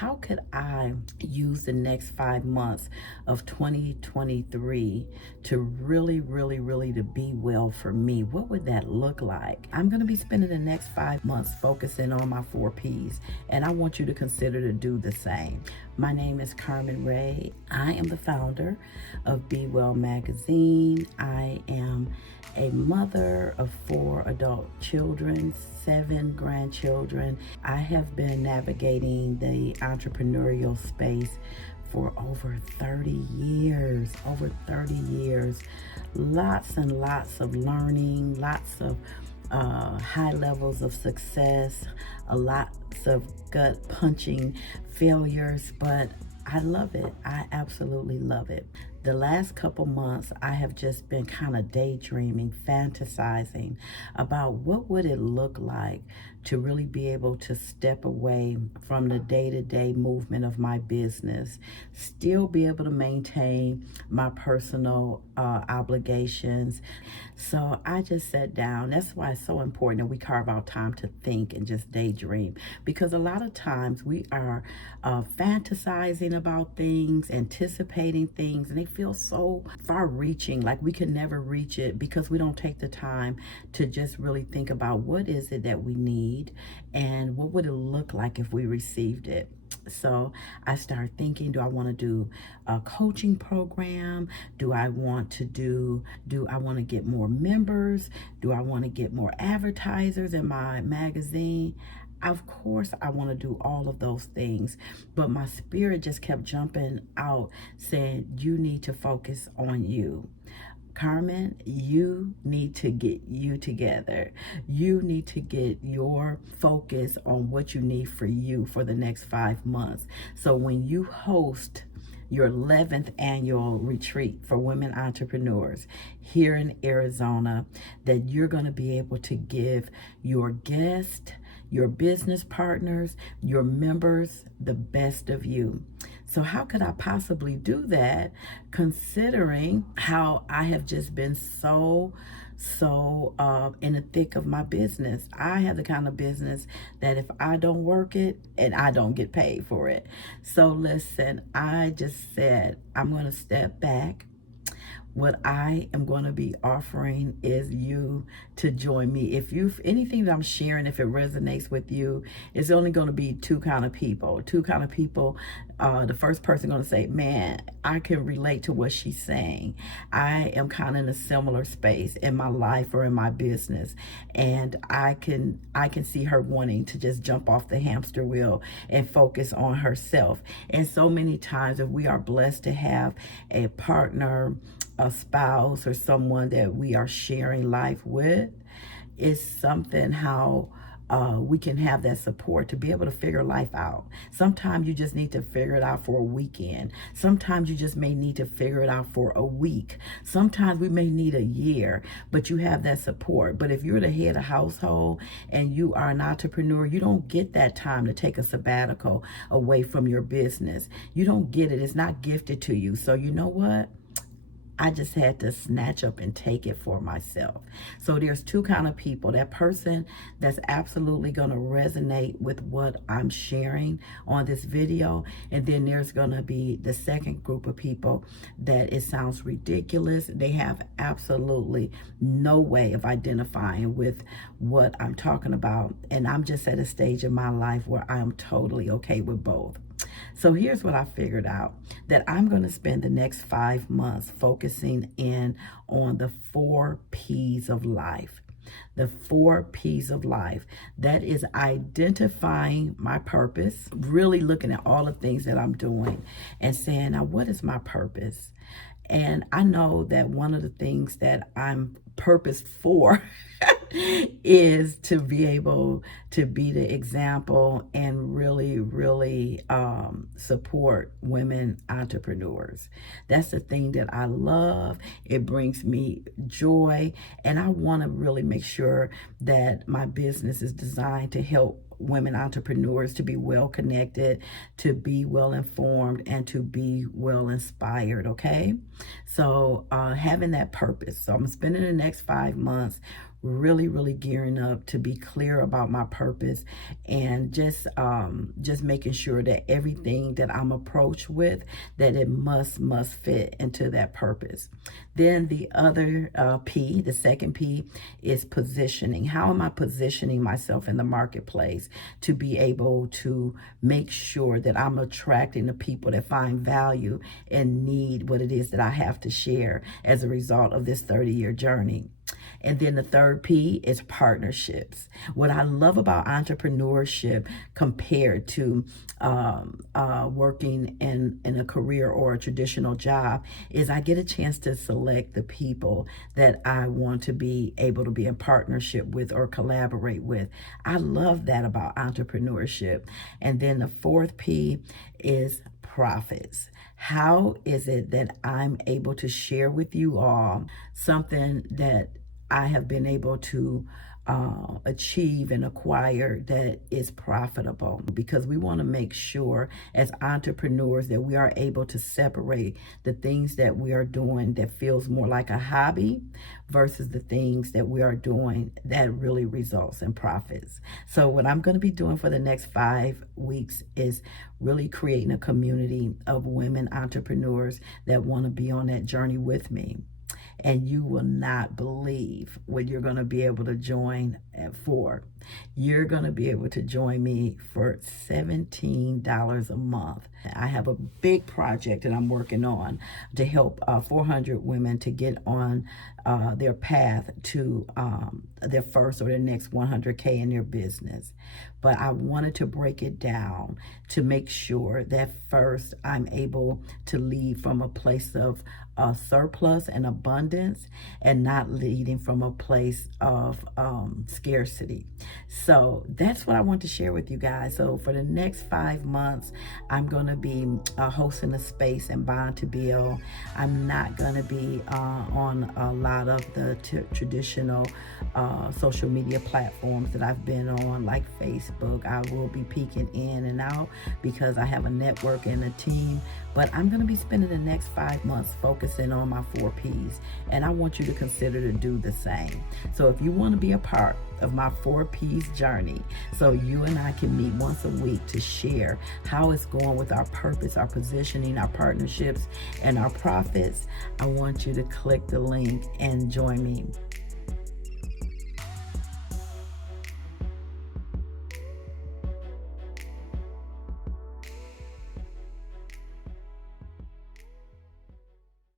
how could I use the next 5 months of 2023 to really to be well for me? What would that look like? I'm going to be spending the next 5 months focusing on my 4 P's, and I want you to consider to do the same. My name is Carmen Ray. I am the founder of Be Well Magazine. I am a mother of 4 adult children, 7 grandchildren. I have been navigating the entrepreneurial space for over 30 years, Lots and lots of learning, lots of high levels of success, lots of gut punching failures, but I love it. I absolutely love it. The last couple months, I have just been kind of daydreaming, fantasizing about what would it look like to really be able to step away from the day-to-day movement of my business, still be able to maintain my personal obligations. So I just sat down. That's why it's so important that we carve out time to think and just daydream, because a lot of times we are fantasizing about things, anticipating things, and they feel so far reaching, like we can never reach it because we don't take the time to just really think about what is it that we need and what would it look like if we received it. So I started thinking, do I want to do a coaching program? Do I want to get more members? Do I want to get more advertisers in my magazine? Of course, I want to do all of those things, but my spirit just kept jumping out saying, you need to focus on you. Carmen, you need to get you together. You need to get your focus on what you need for you for the next 5 months. So when you host your 11th annual retreat for women entrepreneurs here in Arizona, that you're going to be able to give your guests, your business partners, your members, the best of you. So how could I possibly do that, considering how I have just been so in the thick of my business? I have the kind of business that if I don't work it, and I don't get paid for it. So listen, I just said, I'm going to step back. What I am going to be offering is you to join me. If anything that I'm sharing, if it resonates with you, it's only going to be two kind of people. The first person going to say, man, I can relate to what she's saying. I am kind of in a similar space in my life or in my business, and I can see her wanting to just jump off the hamster wheel and focus on herself. And so many times, if we are blessed to have a partner, a spouse, or someone that we are sharing life with, is something how we can have that support to be able to figure life out. Sometimes you just need to figure it out for a weekend. Sometimes you just may need to figure it out for a week. Sometimes we may need a year, but you have that support. But if you're the head of household and you are an entrepreneur, you don't get that time to take a sabbatical away from your business. You don't get it. It's not gifted to you. So you know what? I just had to snatch up and take it for myself. So there's two kind of people. That person that's absolutely going to resonate with what I'm sharing on this video. And then there's going to be the second group of people that it sounds ridiculous. They have absolutely no way of identifying with what I'm talking about. And I'm just at a stage in my life where I am totally okay with both. So here's what I figured out, that I'm going to spend the next 5 months focusing in on the 4 P's of life. The 4 P's of life. That is identifying my purpose, really looking at all the things that I'm doing and saying, now, what is my purpose? And I know that one of the things that I'm purposed for is to be able to be the example and really support women entrepreneurs. That's the thing that I love. It brings me joy, and I want to really make sure that my business is designed to help women entrepreneurs to be well connected, to be well informed, and to be well inspired. Okay, so having that purpose. So I'm spending the next 5 months really gearing up to be clear about my purpose, and just making sure that everything that I'm approached with, that it must fit into that purpose. Then the other P, the second P, is positioning. How am I positioning myself in the marketplace to be able to make sure that I'm attracting the people that find value and need what it is that I have to share as a result of this 30-year journey? And then the third P is partnerships. What I love about entrepreneurship compared to working in a career or a traditional job is I get a chance to select the people that I want to be able to be in partnership with or collaborate with. I love that about entrepreneurship. And then the fourth P is profits. How is it that I'm able to share with you all something that I have been able to achieve and acquire that is profitable? Because we want to make sure as entrepreneurs that we are able to separate the things that we are doing that feels more like a hobby versus the things that we are doing that really results in profits. So what I'm going to be doing for the next 5 weeks is really creating a community of women entrepreneurs that want to be on that journey with me. And you will not believe what you're going to be able to join for. You're going to be able to join me for $17 a month. I have a big project that I'm working on to help 400 women to get on their path to their first or their next 100K in their business. But I wanted to break it down to make sure that first I'm able to lead from a place of surplus and abundance, and not leading from a place of scarcity. So that's what I want to share with you guys. So for the next 5 months, I'm going to be hosting a space in Bond to Build. I'm not going to be on a lot of the traditional social media platforms that I've been on, like Facebook. I will be peeking in and out because I have a network and a team. But I'm going to be spending the next 5 months focusing on my 4 Ps. And I want you to consider to do the same. So if you want to be a part of my 4 Ps journey, so you and I can meet once a week to share how it's going with our purpose, our positioning, our partnerships, and our profits, I want you to click the link and join me.